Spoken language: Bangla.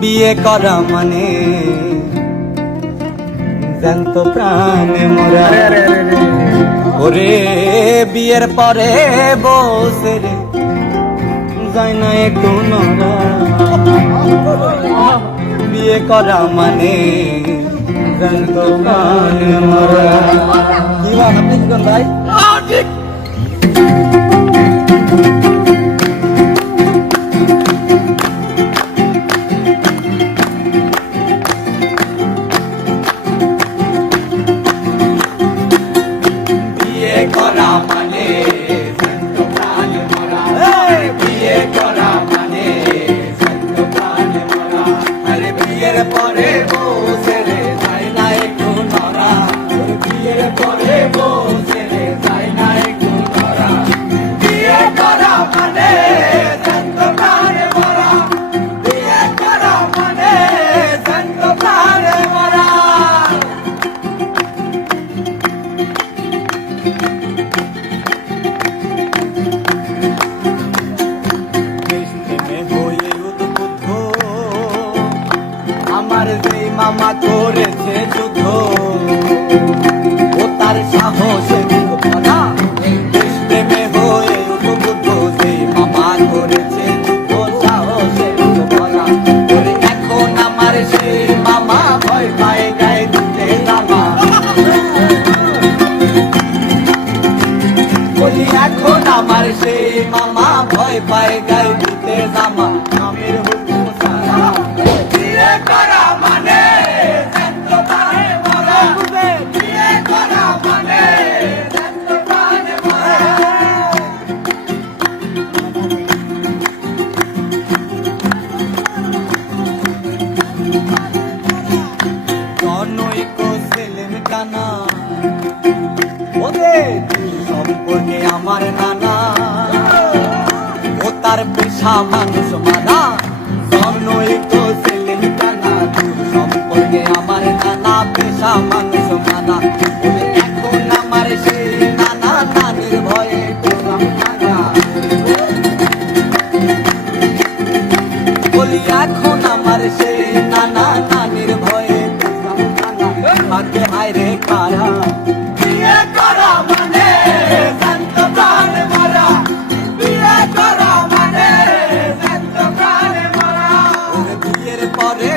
বিয়ে করা মানে জ্যান্ত প্রাণে মরা। ওরে বিয়ের পরে বসে রে যায় না একটু নড়া। বিয়ে করা মানে জ্যান্ত প্রাণে মরা। কি বল আপনি কি কোন ভাই? ঠিক। বিয়ে করা মানে জ্যান্ত প্রাণে মরা। বিয়ে করা মানে জ্যান্ত প্রাণে মরা। আরে বিয়ের পরে বসে রে যায় না একটু নড়া। বিয়ের পরে বসে রে যায় না একটু নড়া। বিয়ে করা মানে জ্যান্ত প্রাণে মরা। বিয়ে করা মানে জ্যান্ত প্রাণে মরা। আমার যেই মামা করেছে যুদ্ধ, ও তার সাহসে ভরা। প্রেমে হয়ে উদ্বুদ্ধ যেই মামা করেছে যুদ্ধ, সাহসে ভরা। ওরে এখন আমার সেই মামা ভয় পায় গায়ে দিতে জামা। বলি এখন আমার সেই মামা ভয় পায় গায়ে দিতে জামা। নামের হুকুম সারা। বিয়ে করা মানে জ্যান্ত প্রাণে মরা। বিয়ে করা মানে জ্যান্ত প্রাণে মরা। জনৈক সেলিম কানা ওরে সম্পর্কে আমার নানা। ও তার পেশা মানুষ মারা। জনৈক সেলিম কানা সম্পর্কে আমার নানা, পেশা মানুষ মানা। ওরে এখন আমার সেই নানা নানির ভয়ে পেলাম মানা। বলি এখন আমার সেই নানা নানির ভয়ে পেলাম মানা। আগে হায়রে খারা। বিয়ে করা মানে জ্যান্ত প্রাণে মরা। বিয়ে করা মানে জ্যান্ত প্রাণে মরা। বিয়ের পরে